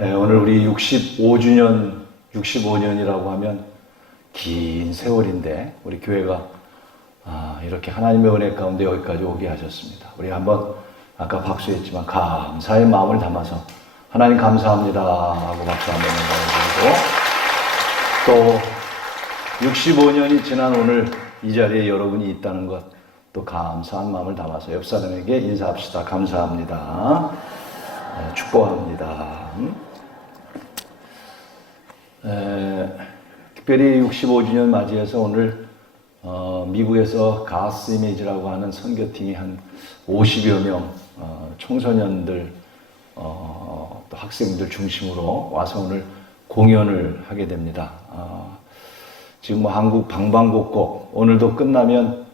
네, 오늘 우리 65년이라고 하면 긴 세월인데 우리 교회가 이렇게 하나님의 은혜 가운데 여기까지 오게 하셨습니다. 우리 한번 아까 박수했지만 감사의 마음을 담아서 하나님 감사합니다 하고 박수 한번 보내드리고, 또 65년이 지난 오늘 이 자리에 여러분이 있다는 것, 또 감사한 마음을 담아서 옆 사람에게 인사합시다. 감사합니다. 축복합니다. 특별히 65주년 맞이해서 오늘 미국에서 가스 이미지라고 하는 선교팀이 한 50여 명 청소년들 또 학생들 중심으로 와서 오늘 공연을 하게 됩니다. 지금 뭐 한국 방방곡곡 오늘도 끝나면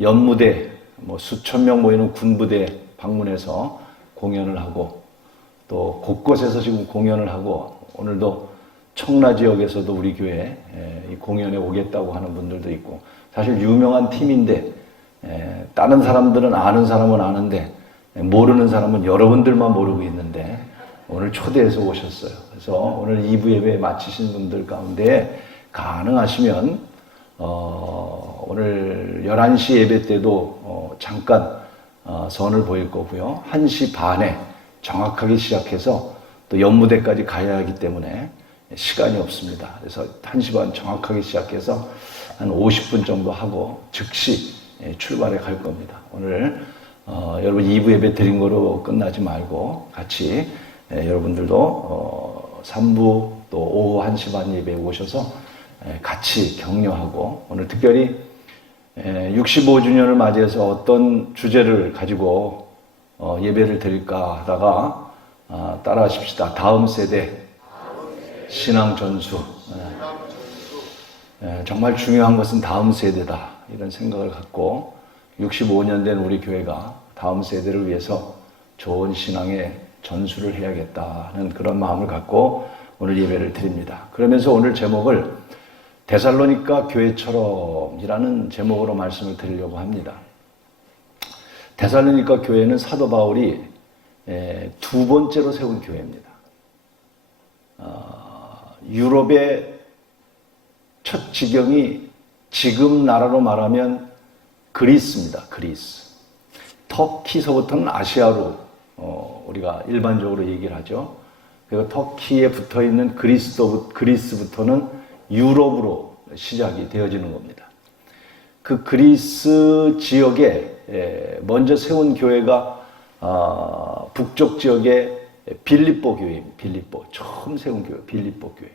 연무대 수천 명 모이는 군부대 방문해서 공연을 하고, 또 곳곳에서 지금 공연을 하고, 오늘도 청라 지역에서도 우리 교회 이 공연에 오겠다고 하는 분들도 있고, 사실 유명한 팀인데 다른 사람들은 아는 사람은 아는데 모르는 사람은 여러분들만 모르고 있는데 오늘 초대해서 오셨어요. 그래서 오늘 2부 예배 마치신 분들 가운데 가능하시면 오늘 11시 예배 때도 잠깐 선을 보일 거고요. 1시 반에 정확하게 시작해서 또 연무대까지 가야 하기 때문에 시간이 없습니다. 그래서 1시 반 정확하게 시작해서 한 50분 정도 하고 즉시 출발해 갈 겁니다. 오늘 여러분 2부 예배 드린 거로 끝나지 말고 같이 여러분들도 3부 또 오후 1시 반 예배에 오셔서 같이 격려하고, 오늘 특별히 65주년을 맞이해서 어떤 주제를 가지고 예배를 드릴까 하다가 따라 하십시다. 다음 세대 신앙 전수. 정말 중요한 것은 다음 세대다, 이런 생각을 갖고 65년 된 우리 교회가 다음 세대를 위해서 좋은 신앙의 전수를 해야겠다는 그런 마음을 갖고 오늘 예배를 드립니다. 그러면서 오늘 제목을 데살로니가 교회처럼이라는 제목으로 말씀을 드리려고 합니다. 데살로니가 교회는 사도 바울이 두 번째로 세운 교회입니다. 유럽의 첫 지경이 지금 나라로 말하면 그리스입니다. 그리스. 터키서부터는 아시아로 우리가 일반적으로 얘기를 하죠. 그리고 터키에 붙어 있는 그리스부터는 유럽으로 시작이 되어지는 겁니다. 그 그리스 지역에 먼저 세운 교회가 북쪽 지역의 빌립보 교회입니다. 빌립보. 처음 세운 교회, 빌립보 교회.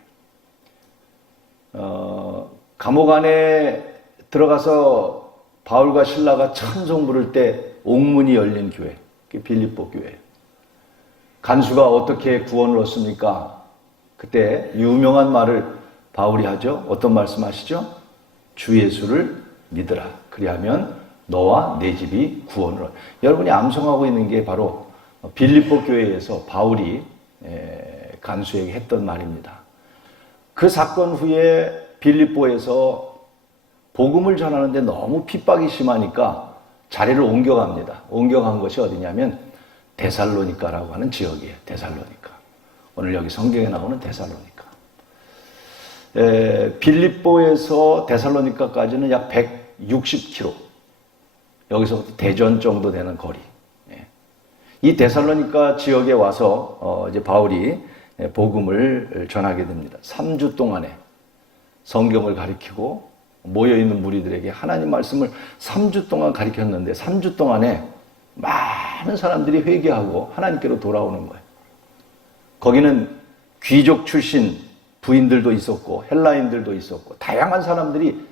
감옥 안에 들어가서 바울과 실라가 찬송 부를 때 옥문이 열린 교회, 빌립보 교회. 간수가 어떻게 구원을 얻습니까? 그때 유명한 말을 바울이 하죠. 어떤 말씀 하시죠? 주 예수를 믿으라. 그리하면 너와 내 집이 구원을 얻. 여러분이 암송하고 있는 게 바로 빌립보 교회에서 바울이 간수에게 했던 말입니다. 그 사건 후에 빌립보에서 복음을 전하는데 너무 핍박이 심하니까 자리를 옮겨갑니다. 옮겨간 것이 어디냐면 데살로니가라고 하는 지역이에요. 데살로니가. 오늘 여기 성경에 나오는 데살로니가. 빌립보에서 데살로니가까지는 약 160km. 여기서부터 대전 정도 되는 거리. 이 데살로니가 지역에 와서 이제 바울이 복음을 전하게 됩니다. 3주 동안에 성경을 가르치고 모여있는 무리들에게 하나님 말씀을 3주 동안 가르쳤는데 3주 동안에 많은 사람들이 회개하고 하나님께로 돌아오는 거예요. 거기는 귀족 출신 부인들도 있었고 헬라인들도 있었고 다양한 사람들이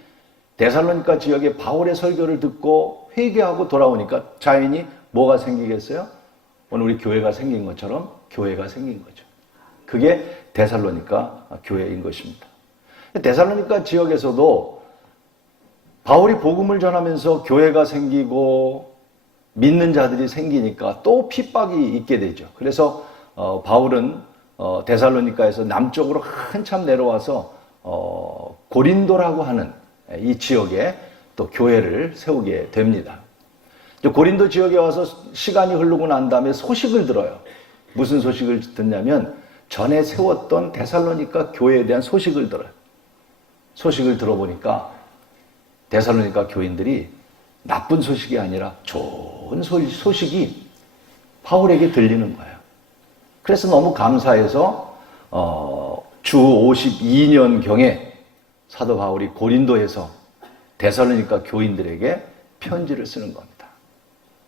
데살로니가 지역에 바울의 설교를 듣고 회개하고 돌아오니까 자연히 뭐가 생기겠어요? 오늘 우리 교회가 생긴 것처럼 교회가 생긴 거죠. 그게 데살로니가 교회인 것입니다. 데살로니가 지역에서도 바울이 복음을 전하면서 교회가 생기고 믿는 자들이 생기니까 또 핍박이 있게 되죠. 그래서 바울은 데살로니가에서 남쪽으로 한참 내려와서 고린도라고 하는 이 지역에 또 교회를 세우게 됩니다. 고린도 지역에 와서 시간이 흐르고 난 다음에 소식을 들어요. 무슨 소식을 듣냐면 전에 세웠던 데살로니가 교회에 대한 소식을 들어요. 소식을 들어보니까 데살로니가 교인들이 나쁜 소식이 아니라 좋은 소식이 바울에게 들리는 거예요. 그래서 너무 감사해서 주 52년경에 사도 바울이 고린도에서 데살로니가 교인들에게 편지를 쓰는 겁니다.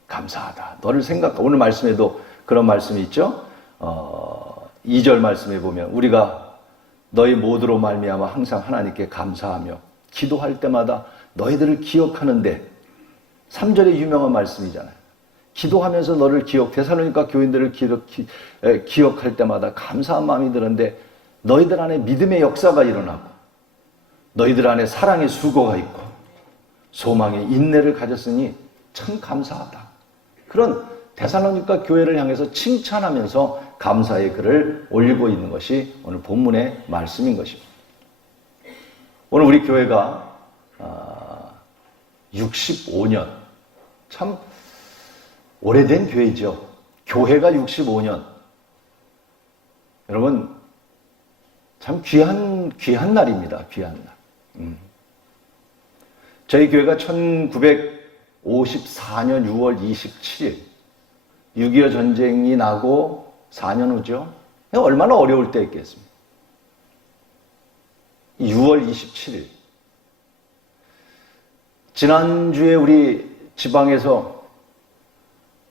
감사하다. 너를 생각하고, 오늘 말씀에도 그런 말씀이 있죠. 2절 말씀에 보면 우리가 너희 모두로 말미암아 항상 하나님께 감사하며 기도할 때마다 너희들을 기억하는데, 3절의 유명한 말씀이잖아요. 기도하면서 너를 데살로니가 교인들을 기억할 때마다 감사한 마음이 드는데 너희들 안에 믿음의 역사가 일어나고 너희들 안에 사랑의 수고가 있고 소망의 인내를 가졌으니 참 감사하다. 그런 데살로니가 교회를 향해서 칭찬하면서 감사의 글을 올리고 있는 것이 오늘 본문의 말씀인 것입니다. 오늘 우리 교회가 65년, 참 오래된 교회죠. 교회가 65년. 여러분, 참 귀한 날입니다. 귀한 날. 저희 교회가 1954년 6월 27일, 6.25 전쟁이 나고 4년 후죠. 얼마나 어려울 때였겠습니까? 6월 27일. 지난주에 우리 지방에서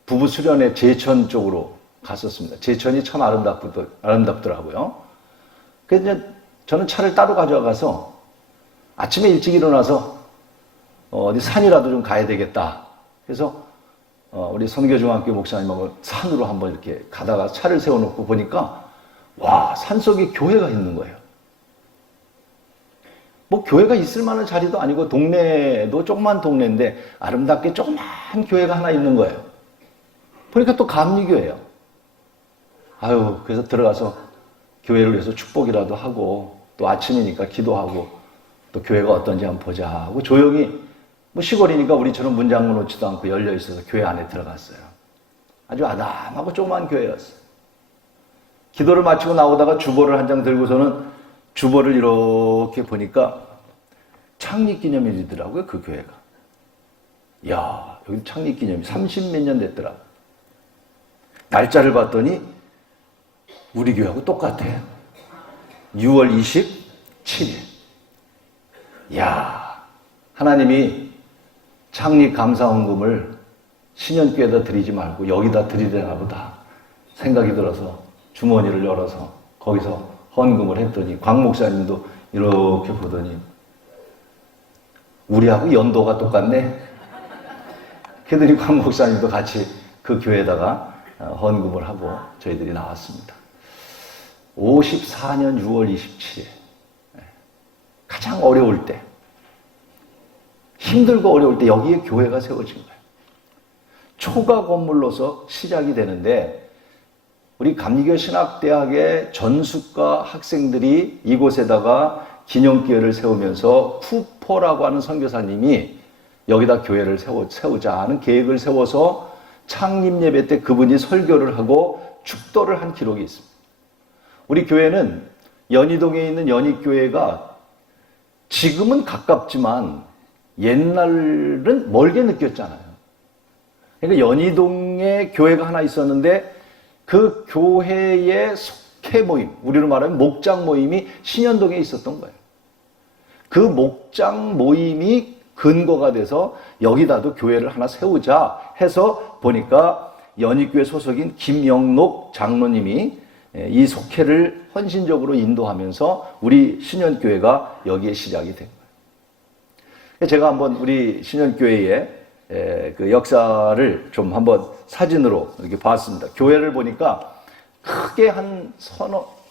부부 수련회 제천 쪽으로 갔었습니다. 제천이 참 아름답더라고요. 그래서 저는 차를 따로 가져가서 아침에 일찍 일어나서 어디 산이라도 좀 가야 되겠다. 그래서 우리 선교중학교 목사님하고 산으로 한번 이렇게 가다가 차를 세워놓고 보니까 와, 산속에 교회가 있는 거예요. 뭐 교회가 있을 만한 자리도 아니고 동네도 조그만 동네인데 아름답게 조그만 교회가 하나 있는 거예요. 보니까 또 감리교회예요. 아유, 그래서 들어가서 교회를 위해서 축복이라도 하고 또 아침이니까 기도하고 또 교회가 어떤지 한번 보자 하고 조용히, 뭐 시골이니까 우리처럼 문 잠궈 놓지도 않고 열려 있어서 교회 안에 들어갔어요. 아주 아담하고 조그만 교회였어요. 기도를 마치고 나오다가 주보를 한 장 들고서는 주보를 이렇게 보니까 창립기념일이더라고요, 그 교회가. 이야, 여기 창립기념일 30몇 년 됐더라. 날짜를 봤더니 우리 교회하고 똑같아요. 6월 27일. 이야, 하나님이 창립 감사헌금을 신현교회에다 드리지 말고 여기다 드리려나 보다 생각이 들어서 주머니를 열어서 거기서 헌금을 했더니 광 목사님도 이렇게 보더니 우리하고 연도가 똑같네. 그랬더니 광 목사님도 같이 그 교회에다가 헌금을 하고 저희들이 나왔습니다. 54년 6월 27일. 가장 어려울 때, 힘들고 어려울 때 여기에 교회가 세워진 거예요. 초가 건물로서 시작이 되는데 우리 감리교 신학대학의 전수과 학생들이 이곳에다가 기념교회를 세우면서 쿠퍼라고 하는 선교사님이 여기다 교회를 세우자 하는 계획을 세워서 창립예배 때 그분이 설교를 하고 축도를 한 기록이 있습니다. 우리 교회는 연희동에 있는 연희교회가 지금은 가깝지만 옛날은 멀게 느꼈잖아요. 그러니까 연희동에 교회가 하나 있었는데 그 교회의 속회 모임, 우리로 말하면 목장 모임이 신현동에 있었던 거예요. 그 목장 모임이 근거가 돼서 여기다도 교회를 하나 세우자 해서 보니까 연희교회 소속인 김영록 장로님이 이 속회를 헌신적으로 인도하면서 우리 신현교회가 여기에 시작이 된 거예요. 제가 한번 우리 신현교회의 그 역사를 좀 한번 사진으로 이렇게 봤습니다. 교회를 보니까 크게 한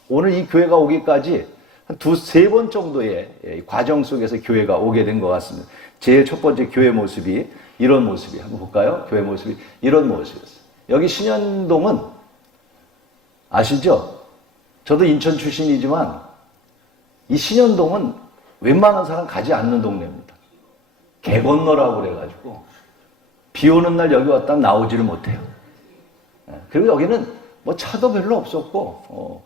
오늘 이 교회가 오기까지 한 두세 번 정도의 과정 속에서 교회가 오게 된 것 같습니다. 제일 첫 번째 교회 모습이 이런 모습이, 한번 볼까요? 교회 모습이 이런 모습이었어요. 여기 신현동은 아시죠? 저도 인천 출신이지만 이 신현동은 웬만한 사람 가지 않는 동네입니다. 개 건너라고 그래가지고 비 오는 날 여기 왔다 나오지를 못해요. 그리고 여기는 뭐 차도 별로 없었고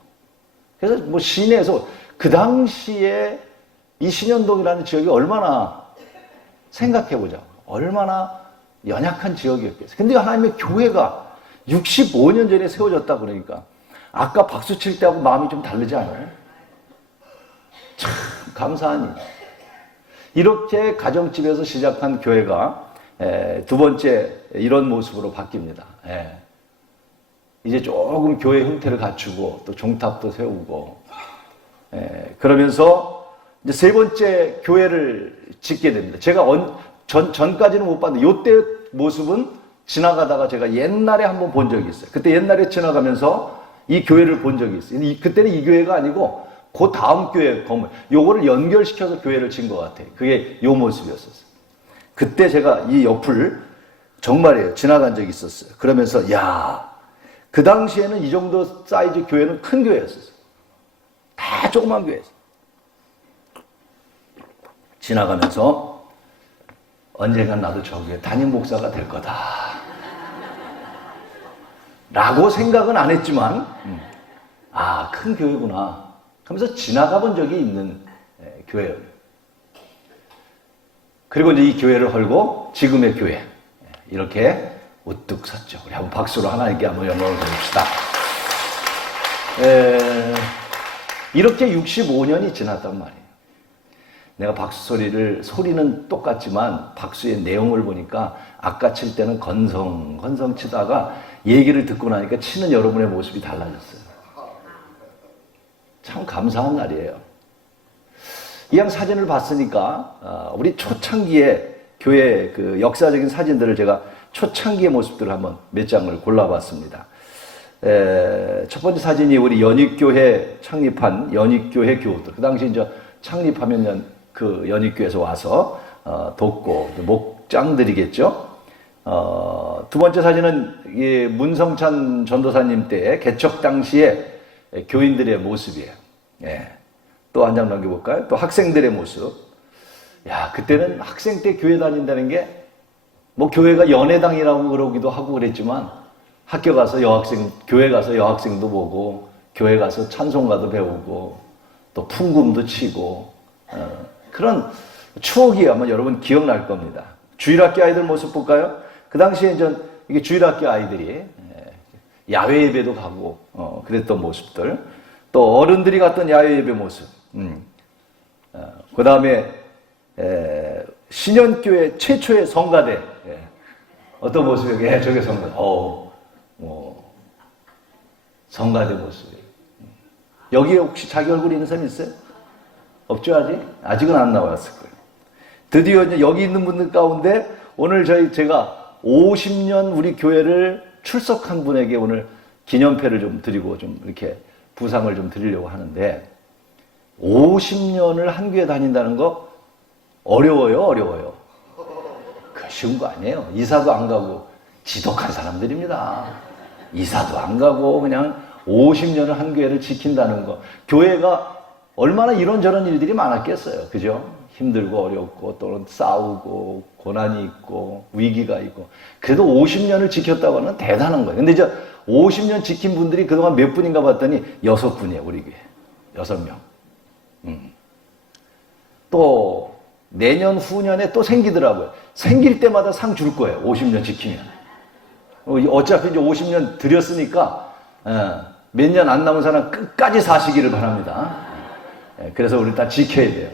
그래서 뭐 시내에서 그 당시에 이 신현동이라는 지역이 얼마나 생각해보자. 얼마나 연약한 지역이었겠어요. 근데 하나님의 교회가 65년 전에 세워졌다 그러니까 아까 박수 칠 때하고 마음이 좀 다르지 않아요? 참 감사한 일. 이렇게 가정집에서 시작한 교회가 두 번째 이런 모습으로 바뀝니다. 이제 조금 교회 형태를 갖추고 또 종탑도 세우고 그러면서 이제 세 번째 교회를 짓게 됩니다. 제가 전까지는 못 봤는데 요때 모습은 지나가다가 제가 옛날에 한번 본 적이 있어요. 그때 옛날에 지나가면서 이 교회를 본 적이 있어요. 그때는 이 교회가 아니고 그 다음 교회 건물 요거를 연결시켜서 교회를 진 것 같아요. 그게 요 모습이었었어요. 그때 제가 이 옆을 정말이에요. 지나간 적이 있었어요. 그러면서 그 당시에는 이 정도 사이즈 교회는 큰 교회였었어요. 다 조그만 교회였어요. 지나가면서 언젠간 나도 저 교회 담임 목사가 될 거다 라고 생각은 안 했지만 큰 교회구나 하면서 지나가 본 적이 있는 교회예요. 그리고 이제 이 교회를 헐고 지금의 교회 이렇게 우뚝 섰죠. 우리 한번 박수로 하나님께 한번 영광을 드립시다. 이렇게 65년이 지났단 말이에요. 내가 박수 소리는 똑같지만 박수의 내용을 보니까 아까 칠 때는 건성 치다가 얘기를 듣고 나니까 치는 여러분의 모습이 달라졌어요. 참 감사한 날이에요. 이 양 사진을 봤으니까 우리 초창기의 교회 그 역사적인 사진들을 제가 초창기의 모습들을 한번 몇 장을 골라봤습니다. 첫 번째 사진이 우리 연익교회 창립한 연익교회 교우들. 그 당시 이제 창립하면 그 연익교회에서 와서 돕고 목장들이겠죠. 두 번째 사진은 이 문성찬 전도사님 때 개척 당시에 교인들의 모습이에요. 또 한 장 넘겨볼까요? 또 학생들의 모습. 그때는 학생 때 교회 다닌다는 게 뭐 교회가 연회당이라고 그러기도 하고 그랬지만 학교 가서 교회 가서 여학생도 보고 교회 가서 찬송가도 배우고 또 풍금도 치고 그런 추억이 아마 여러분 기억날 겁니다. 주일학교 아이들 모습 볼까요? 그 당시에 이게 주일학교 아이들이 야외 예배도 가고 그랬던 모습들, 또 어른들이 갔던 야외 예배 모습. 그 다음에 신현교회 최초의 성가대 어떤 모습이에요? 저게 성가대. 성가대 모습이에요. 여기에 혹시 자기 얼굴이 있는 사람 있어요? 없죠, 아직? 아직은 안 나왔을 거예요. 드디어 이제 여기 있는 분들 가운데 오늘 제가 50년 우리 교회를 출석한 분에게 오늘 기념패를 좀 드리고 좀 이렇게 부상을 좀 드리려고 하는데 50년을 한 교회 다닌다는 거 어려워요? 그 쉬운 거 아니에요. 이사도 안 가고 지독한 사람들입니다. 이사도 안 가고 그냥 50년을 한 교회를 지킨다는 거. 교회가 얼마나 이런저런 일들이 많았겠어요. 그죠? 힘들고 어렵고 또는 싸우고 고난이 있고 위기가 있고 그래도 50년을 지켰다고 하는 대단한 거예요. 근데 이제 50년 지킨 분들이 그동안 몇 분인가 봤더니 6분이에요. 우리 교회 6명. 또 내년 후년에 또 생기더라고요. 생길 때마다 상 줄 거예요. 50년 지키면. 어차피 이제 50년 드렸으니까 몇 년 안 남은 사람 끝까지 사시기를 바랍니다. 그래서 우리 다 지켜야 돼요.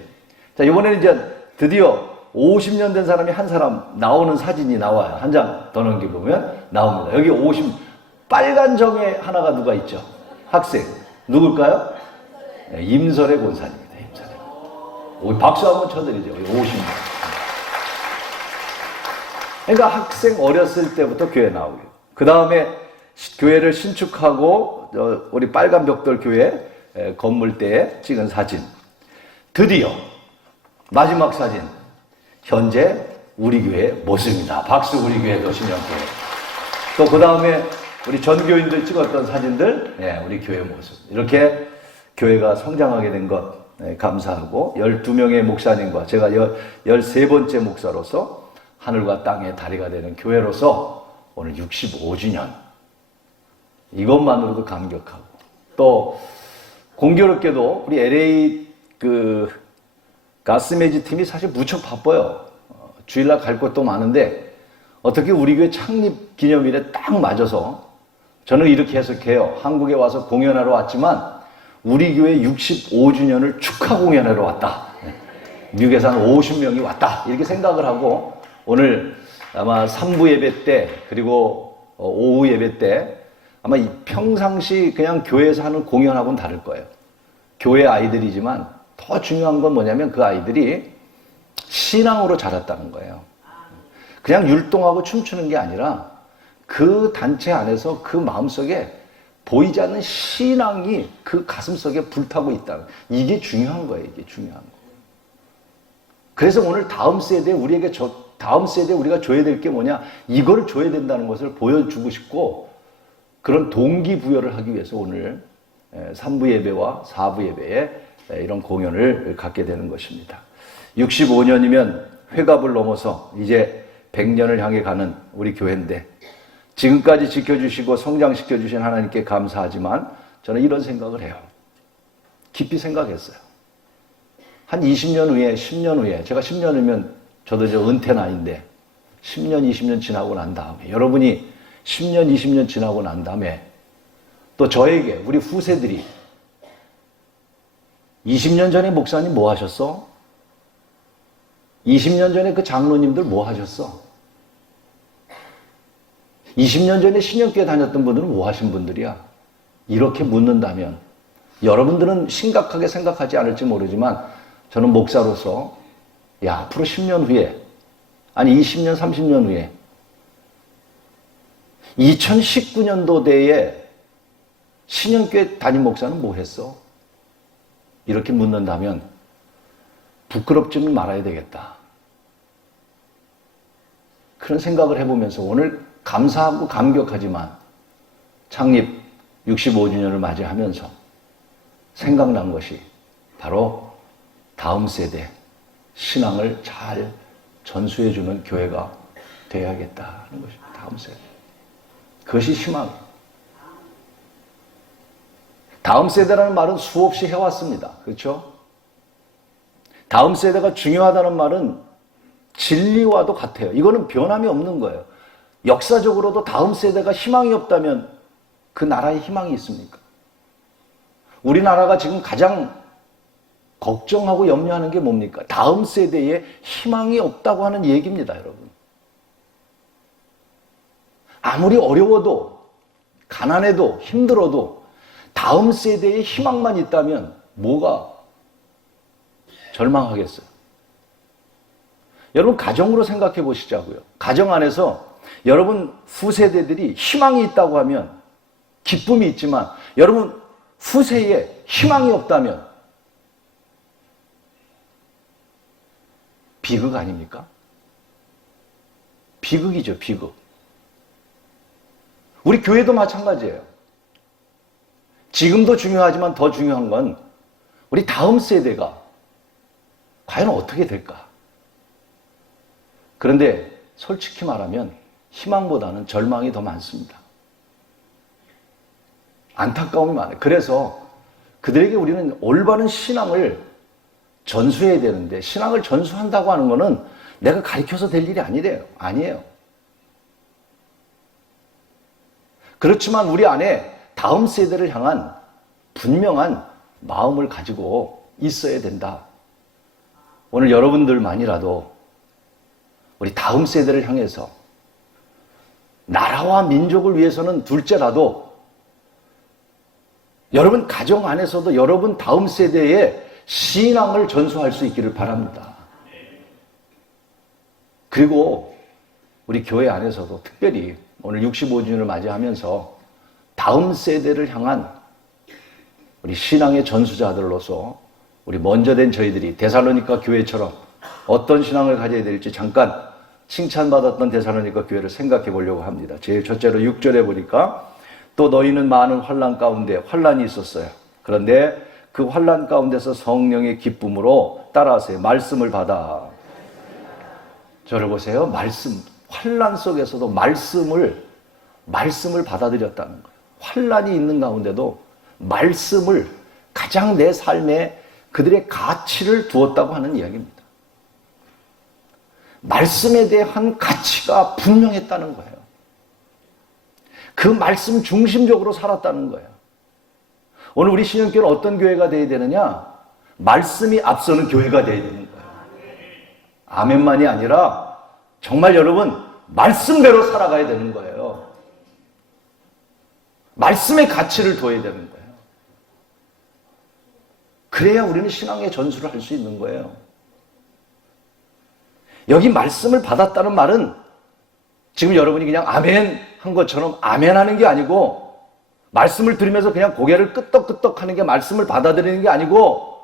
자, 이번에는 이제 드디어 50년 된 사람이 한 사람 나오는 사진이 나와요. 한 장 더 넘겨보면 나옵니다. 여기 빨간 정에 하나가 누가 있죠? 학생. 누굴까요? 임설의 권사입니다. 박수 한번 쳐드리죠. 50년. 그러니까 학생 어렸을 때부터 교회 나오고, 그 다음에 교회를 신축하고 우리 빨간 벽돌 교회 건물 때에 찍은 사진. 드디어 마지막 사진. 현재 우리 교회의 모습입니다. 박수. 우리 교회도 신영교회. 또 그 다음에 우리 전교인들 찍었던 사진들, 우리 교회 모습. 이렇게 교회가 성장하게 된 것 감사하고 12명의 목사님과 제가 13번째 목사로서 하늘과 땅의 다리가 되는 교회로서 오늘 65주년 이것만으로도 감격하고 또 공교롭게도 우리 LA 가스메이지 팀이 사실 무척 바빠요. 주일날 갈 곳도 많은데 어떻게 우리 교회 창립 기념일에 딱 맞아서 저는 이렇게 해석해요. 한국에 와서 공연하러 왔지만 우리 교회 65주년을 축하 공연하러 왔다. 미국에서 한 50명이 왔다. 이렇게 생각을 하고 오늘 아마 3부 예배 때 그리고 오후 예배 때 아마 평상시 그냥 교회에서 하는 공연하고는 다를 거예요. 교회 아이들이지만 더 중요한 건 뭐냐면 그 아이들이 신앙으로 자랐다는 거예요. 그냥 율동하고 춤추는 게 아니라 그 단체 안에서 그 마음속에 보이지 않는 신앙이 그 가슴속에 불타고 있다. 이게 중요한 거예요. 이게 중요한 거. 그래서 오늘 다음 세대에 우리가 줘야 될 게 뭐냐? 이거를 줘야 된다는 것을 보여주고 싶고 그런 동기부여를 하기 위해서 오늘 3부 예배와 4부 예배에 이런 공연을 갖게 되는 것입니다. 65년이면 회갑을 넘어서 이제 100년을 향해 가는 우리 교회인데 지금까지 지켜주시고 성장시켜주신 하나님께 감사하지만 저는 이런 생각을 해요. 깊이 생각했어요. 한 20년 후에, 10년 후에, 제가 10년 후면 저도 이제 은퇴 나이인데 10년, 20년 지나고 난 다음에 여러분이 10년, 20년 지나고 난 다음에 또 저에게 우리 후세들이 20년 전에 목사님 뭐 하셨어? 20년 전에 그 장로님들 뭐 하셨어? 20년 전에 신영교회 다녔던 분들은 뭐 하신 분들이야? 이렇게 묻는다면 여러분들은 심각하게 생각하지 않을지 모르지만 저는 목사로서 앞으로 10년 후에 아니 20년, 30년 후에 2019년도대에 신영교회 담임 목사는 뭐 했어? 이렇게 묻는다면 부끄럽지는 말아야 되겠다. 그런 생각을 해보면서 오늘 감사하고 감격하지만 창립 65주년을 맞이하면서 생각난 것이 바로 다음 세대 신앙을 잘 전수해주는 교회가 되어야겠다는 것입니다. 다음 세대. 그것이 희망이에요. 다음 세대라는 말은 수없이 해왔습니다. 그렇죠? 다음 세대가 중요하다는 말은 진리와도 같아요. 이거는 변함이 없는 거예요. 역사적으로도 다음 세대가 희망이 없다면 그 나라에 희망이 있습니까? 우리나라가 지금 가장 걱정하고 염려하는 게 뭡니까? 다음 세대에 희망이 없다고 하는 얘기입니다, 여러분. 아무리 어려워도, 가난해도, 힘들어도 다음 세대에 희망만 있다면 뭐가 절망하겠어요? 여러분 가정으로 생각해 보시자고요. 가정 안에서 여러분 후세대들이 희망이 있다고 하면 기쁨이 있지만 여러분 후세에 희망이 없다면 비극 아닙니까? 비극이죠, 비극. 우리 교회도 마찬가지예요. 지금도 중요하지만 더 중요한 건 우리 다음 세대가 과연 어떻게 될까? 그런데 솔직히 말하면 희망보다는 절망이 더 많습니다. 안타까움이 많아요. 그래서 그들에게 우리는 올바른 신앙을 전수해야 되는데 신앙을 전수한다고 하는 것은 내가 가르쳐서 될 일이 아니래요. 아니에요. 그렇지만 우리 안에 다음 세대를 향한 분명한 마음을 가지고 있어야 된다. 오늘 여러분들만이라도 우리 다음 세대를 향해서 나라와 민족을 위해서는 둘째라도 여러분 가정 안에서도 여러분 다음 세대에 신앙을 전수할 수 있기를 바랍니다. 그리고 우리 교회 안에서도 특별히 오늘 65주년을 맞이하면서 다음 세대를 향한 우리 신앙의 전수자들로서 우리 먼저 된 저희들이 데살로니가 교회처럼 어떤 신앙을 가져야 될지 잠깐 칭찬받았던 데살로니가 교회를 생각해 보려고 합니다. 제일 첫째로 6절에 보니까 또 너희는 많은 환난 가운데 환난이 있었어요. 그런데 그 환난 가운데서 성령의 기쁨으로 따라하세요. 말씀을 받아. 저를 보세요. 말씀. 환난 속에서도 말씀을 받아들였다는 거예요. 환난이 있는 가운데도 말씀을 가장 내 삶에 그들의 가치를 두었다고 하는 이야기입니다. 말씀에 대한 가치가 분명했다는 거예요. 그 말씀 중심적으로 살았다는 거예요. 오늘 우리 신현교회는 어떤 교회가 되어야 되느냐? 말씀이 앞서는 교회가 되어야 되는 거예요. 아멘만이 아니라 정말 여러분 말씀대로 살아가야 되는 거예요. 말씀의 가치를 둬야 되는 거예요. 그래야 우리는 신앙의 전수를 할 수 있는 거예요. 여기 말씀을 받았다는 말은 지금 여러분이 그냥 아멘 한 것처럼 아멘 하는 게 아니고, 말씀을 들으면서 그냥 고개를 끄덕끄덕 하는 게 말씀을 받아들이는 게 아니고,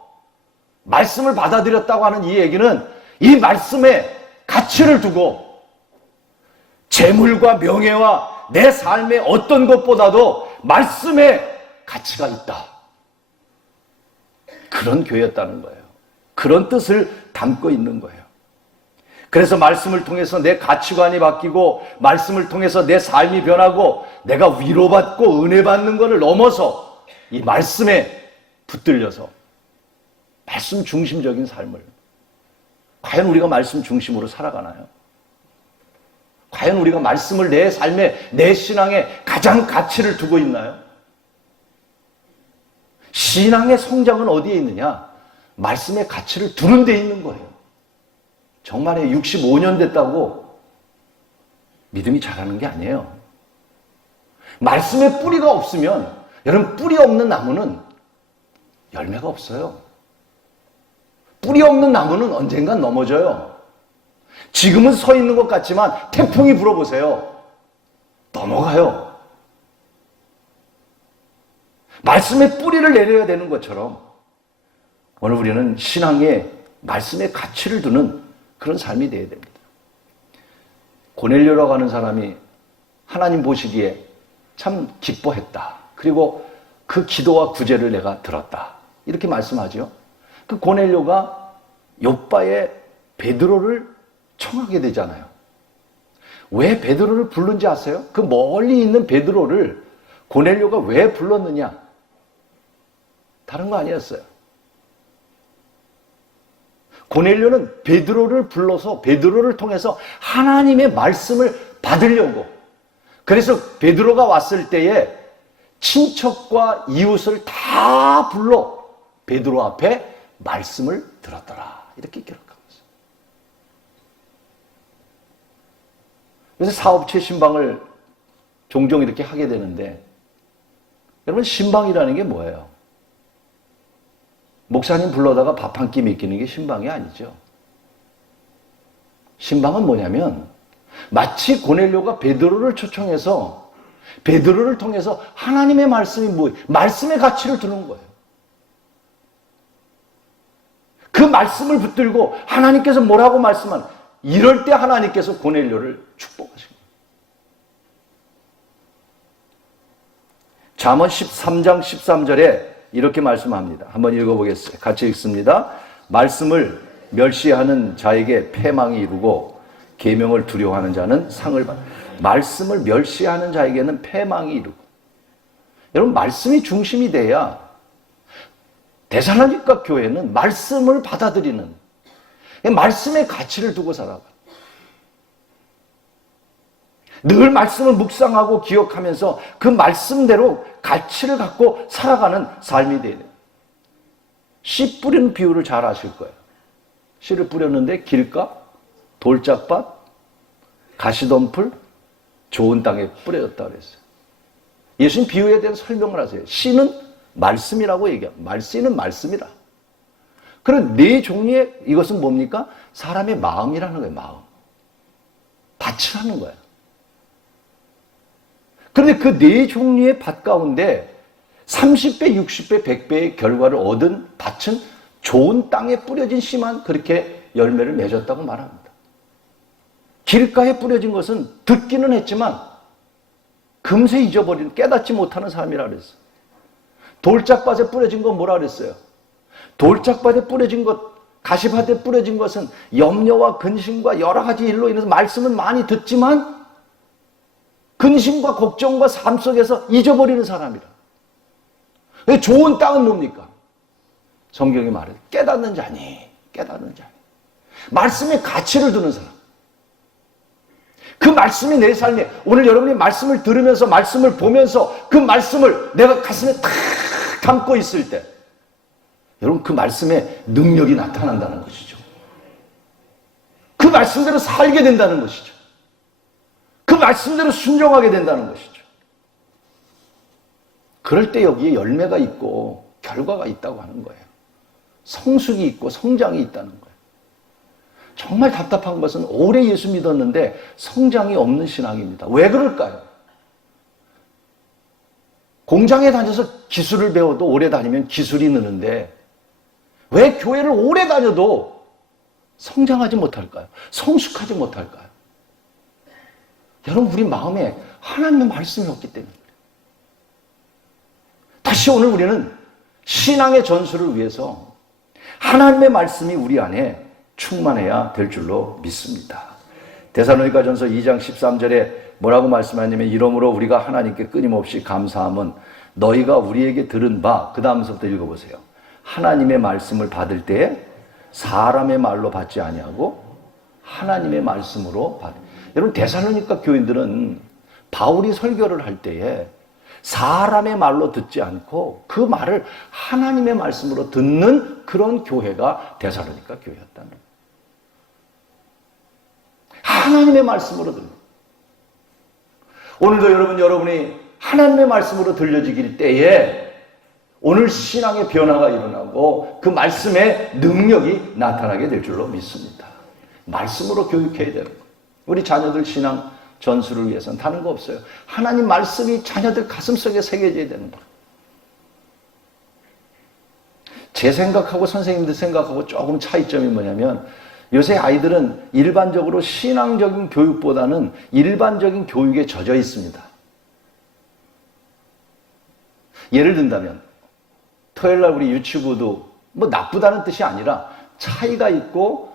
말씀을 받아들였다고 하는 이 얘기는 이 말씀에 가치를 두고 재물과 명예와 내 삶의 어떤 것보다도 말씀에 가치가 있다. 그런 교회였다는 거예요. 그런 뜻을 담고 있는 거예요. 그래서 말씀을 통해서 내 가치관이 바뀌고, 말씀을 통해서 내 삶이 변하고, 내가 위로받고 은혜 받는 것을 넘어서 이 말씀에 붙들려서 말씀 중심적인 삶을, 과연 우리가 말씀 중심으로 살아가나요? 과연 우리가 말씀을 내 삶에, 내 신앙에 가장 가치를 두고 있나요? 신앙의 성장은 어디에 있느냐? 말씀의 가치를 두는 데 있는 거예요. 정말에 65년 됐다고 믿음이 자라는 게 아니에요. 말씀에 뿌리가 없으면, 여러분, 뿌리 없는 나무는 열매가 없어요. 뿌리 없는 나무는 언젠간 넘어져요. 지금은 서 있는 것 같지만 태풍이 불어보세요. 넘어가요. 말씀에 뿌리를 내려야 되는 것처럼 오늘 우리는 신앙에 말씀의 가치를 두는 그런 삶이 되어야 됩니다. 고넬료라고 하는 사람이 하나님 보시기에 참 기뻐했다. 그리고 그 기도와 구제를 내가 들었다. 이렇게 말씀하죠. 그 고넬료가 욥바의 베드로를 청하게 되잖아요. 왜 베드로를 부른지 아세요? 그 멀리 있는 베드로를 고넬료가 왜 불렀느냐? 다른 거 아니었어요. 고넬료는 베드로를 불러서 베드로를 통해서 하나님의 말씀을 받으려고, 그래서 베드로가 왔을 때에 친척과 이웃을 다 불러 베드로 앞에 말씀을 들었더라. 이렇게 기록하고 있어요. 그래서 사업체 신방을 종종 이렇게 하게 되는데, 여러분, 신방이라는 게 뭐예요? 목사님 불러다가 밥 한 끼 먹이는 게 신방이 아니죠. 신방은 뭐냐면 마치 고넬료가 베드로를 초청해서 베드로를 통해서 하나님의 말씀이 말씀의 가치를 두는 거예요. 그 말씀을 붙들고 하나님께서 뭐라고 말씀한, 이럴 때 하나님께서 고넬료를 축복하신 거예요. 잠언 13장 13절에 이렇게 말씀합니다. 한번 읽어보겠어요. 같이 읽습니다. 말씀을 멸시하는 자에게 패망이 이루고 계명을 두려워하는 자는 상을 받는다. 말씀을 멸시하는 자에게는 패망이 이루고. 여러분, 말씀이 중심이 돼야 데살로니가 교회는 말씀을 받아들이는, 말씀의 가치를 두고 살아가. 늘 말씀을 묵상하고 기억하면서 그 말씀대로 가치를 갖고 살아가는 삶이 돼야 돼요. 씨 뿌리는 비유를 잘 아실 거예요. 씨를 뿌렸는데 길가, 돌짝밭, 가시덤불, 좋은 땅에 뿌려졌다 그랬어요. 예수님 비유에 대한 설명을 하세요. 씨는 말씀이라고 얘기합니다. 씨는 말씀이라. 그런 네 종류의, 이것은 뭡니까? 사람의 마음이라는 거예요. 마음. 밭이라는 거예요. 그런데 그 네 종류의 밭 가운데 30배, 60배, 100배의 결과를 얻은 밭은 좋은 땅에 뿌려진 씨만 그렇게 열매를 맺었다고 말합니다. 길가에 뿌려진 것은 듣기는 했지만 금세 잊어버리는, 깨닫지 못하는 사람이라 그랬어요. 돌짝밭에 뿌려진 건 뭐라 그랬어요? 돌짝밭에 뿌려진 것, 가시밭에 뿌려진 것은 염려와 근심과 여러 가지 일로 인해서 말씀은 많이 듣지만 근심과 걱정과 삶 속에서 잊어버리는 사람이라. 좋은 땅은 뭡니까? 성경이 말해 깨닫는 자니, 깨닫는 자니. 말씀에 가치를 두는 사람. 그 말씀이 내 삶에, 오늘 여러분이 말씀을 들으면서 말씀을 보면서 그 말씀을 내가 가슴에 탁 담고 있을 때 여러분 그 말씀에 능력이 나타난다는 것이죠. 그 말씀대로 살게 된다는 것이죠. 그 말씀대로 순종하게 된다는 것이죠. 그럴 때 여기에 열매가 있고 결과가 있다고 하는 거예요. 성숙이 있고 성장이 있다는 거예요. 정말 답답한 것은 오래 예수 믿었는데 성장이 없는 신앙입니다. 왜 그럴까요? 공장에 다녀서 기술을 배워도 오래 다니면 기술이 느는데 왜 교회를 오래 다녀도 성장하지 못할까요? 성숙하지 못할까요? 여러분 우리 마음에 하나님의 말씀이 없기 때문에 다시 오늘 우리는 신앙의 전수를 위해서 하나님의 말씀이 우리 안에 충만해야 될 줄로 믿습니다. 데살로니가전서 2장 13절에 뭐라고 말씀하냐면 이러므로 우리가 하나님께 끊임없이 감사함은 너희가 우리에게 들은 바, 그 다음서부터 읽어보세요. 하나님의 말씀을 받을 때에 사람의 말로 받지 아니하고 하나님의 말씀으로 받. 여러분 데살로니가 교인들은 바울이 설교를 할 때에 사람의 말로 듣지 않고 그 말을 하나님의 말씀으로 듣는 그런 교회가 데살로니가 교회였다는 거예요. 하나님의 말씀으로 들려. 오늘도 여러분이 하나님의 말씀으로 들려지길 때에 오늘 신앙의 변화가 일어나고 그 말씀의 능력이 나타나게 될 줄로 믿습니다. 말씀으로 교육해야 되는 거예요. 우리 자녀들 신앙 전수를 위해서는 다른 거 없어요. 하나님 말씀이 자녀들 가슴속에 새겨져야 되는 거예요. 제 생각하고 선생님들 생각하고 조금 차이점이 뭐냐면 요새 아이들은 일반적으로 신앙적인 교육보다는 일반적인 교육에 젖어 있습니다. 예를 든다면 토요일날 우리 유치부도 뭐 나쁘다는 뜻이 아니라 차이가 있고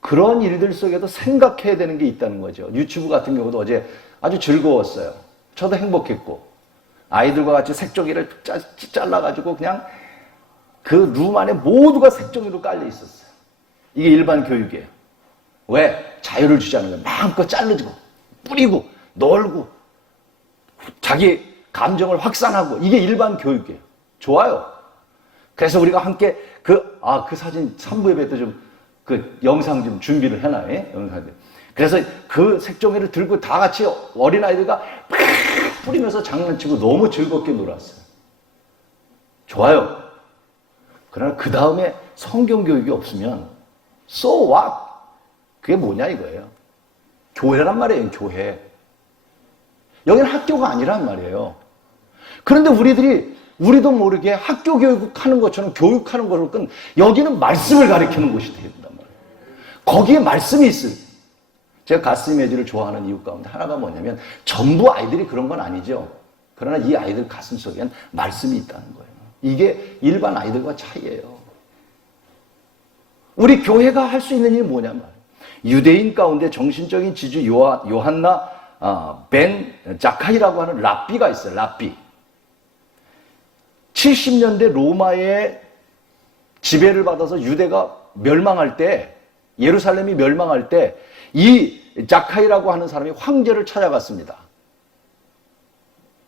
그런 일들 속에도 생각해야 되는 게 있다는 거죠. 유치부 같은 경우도 어제 아주 즐거웠어요. 저도 행복했고 아이들과 같이 색종이를 잘라가지고 그냥 그 룸 안에 모두가 색종이로 깔려 있었어요. 이게 일반 교육이에요. 왜? 자유를 주자는 거예요. 마음껏 자르고 뿌리고 놀고 자기 감정을 확산하고 이게 일반 교육이에요. 좋아요. 그래서 우리가 함께 그 사진 3부 예배 때 좀 그 영상 좀 준비를 해놔요. 영상들. 그래서 그 색종이를 들고 다 같이 어린아이들과 팍 뿌리면서 장난치고 너무 즐겁게 놀았어요. 좋아요. 그러나 그 다음에 성경 교육이 없으면 so what? 그게 뭐냐 이거예요. 교회란 말이에요. 교회. 여기는 학교가 아니란 말이에요. 그런데 우리도 모르게 학교 교육하는 것처럼 교육하는 것으로 끝 여기는 말씀을 가르치는 곳이 된단 말이에요. 거기에 말씀이 있어요. 제가 가스 이미지를 좋아하는 이유 가운데 하나가 뭐냐면 전부 아이들이 그런 건 아니죠. 그러나 이 아이들 가슴 속에는 말씀이 있다는 거예요. 이게 일반 아이들과 차이예요. 우리 교회가 할 수 있는 일이 뭐냐면 유대인 가운데 정신적인 지주 요한나 벤 자카이라고 하는 랍비가 있어요. 랍비. 70년대 로마의 지배를 받아서 유대가 멸망할 때 예루살렘이 멸망할 때 이 자카이라고 하는 사람이 황제를 찾아갔습니다.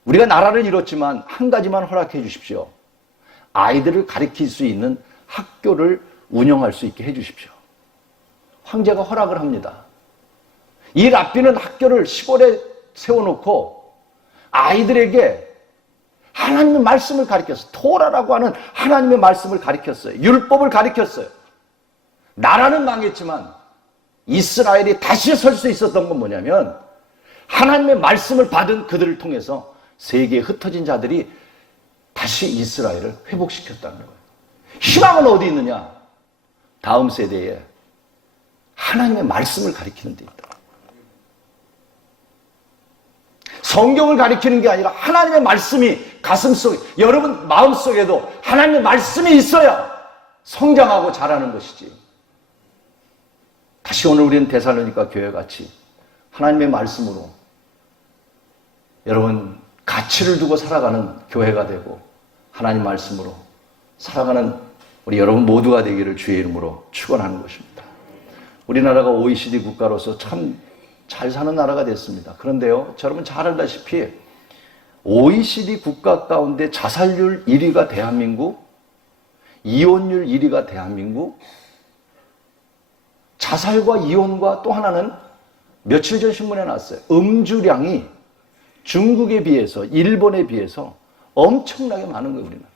우리가 나라를 잃었지만 한 가지만 허락해 주십시오. 아이들을 가르칠 수 있는 학교를 운영할 수 있게 해 주십시오. 황제가 허락을 합니다. 이 랍비는 학교를 시골에 세워놓고 아이들에게 하나님의 말씀을 가르쳤어요. 토라라고 하는 하나님의 말씀을 가르쳤어요. 율법을 가르쳤어요. 나라는 망했지만 이스라엘이 다시 설 수 있었던 건 뭐냐면 하나님의 말씀을 받은 그들을 통해서 세계에 흩어진 자들이 다시 이스라엘을 회복시켰다는 거예요. 희망은 어디 있느냐? 다음 세대에 하나님의 말씀을 가르치는 데 있다. 성경을 가르치는 게 아니라 하나님의 말씀이 가슴속에, 여러분 마음속에도 하나님의 말씀이 있어야 성장하고 자라는 것이지. 다시 오늘 우리는 데살로니가 교회같이 하나님의 말씀으로 여러분 가치를 두고 살아가는 교회가 되고 하나님 말씀으로 살아가는 우리 여러분 모두가 되기를 주의 이름으로 축원하는 것입니다. 우리나라가 OECD 국가로서 참 잘 사는 나라가 됐습니다. 그런데요, 여러분 잘 알다시피 OECD 국가 가운데 자살률 1위가 대한민국, 이혼율 1위가 대한민국, 자살과 이혼과 또 하나는 며칠 전 신문에 났어요. 음주량이 중국에 비해서, 일본에 비해서 엄청나게 많은 거예요, 우리나라.